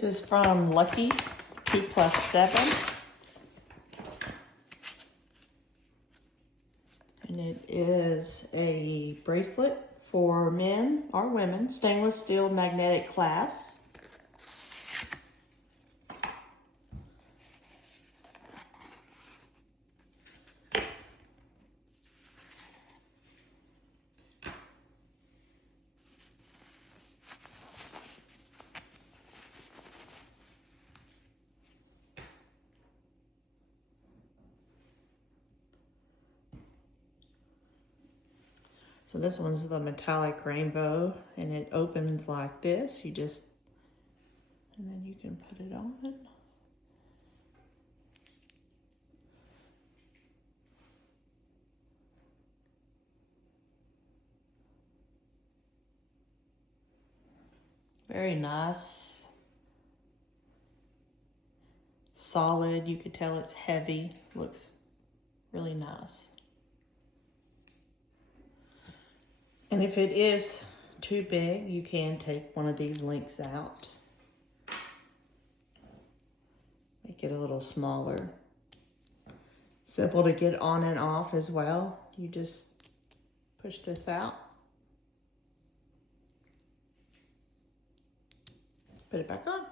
This is from Lucky 2+7. And it is a bracelet for men or women, stainless steel magnetic clasp. So this one's the metallic rainbow, and it opens like this. And then you can put it on. Very nice. Solid, you could tell it's heavy. Looks really nice. And if it is too big, you can take one of these links out. Make it a little smaller. Simple to get on and off as well. You just push this out. Put it back on.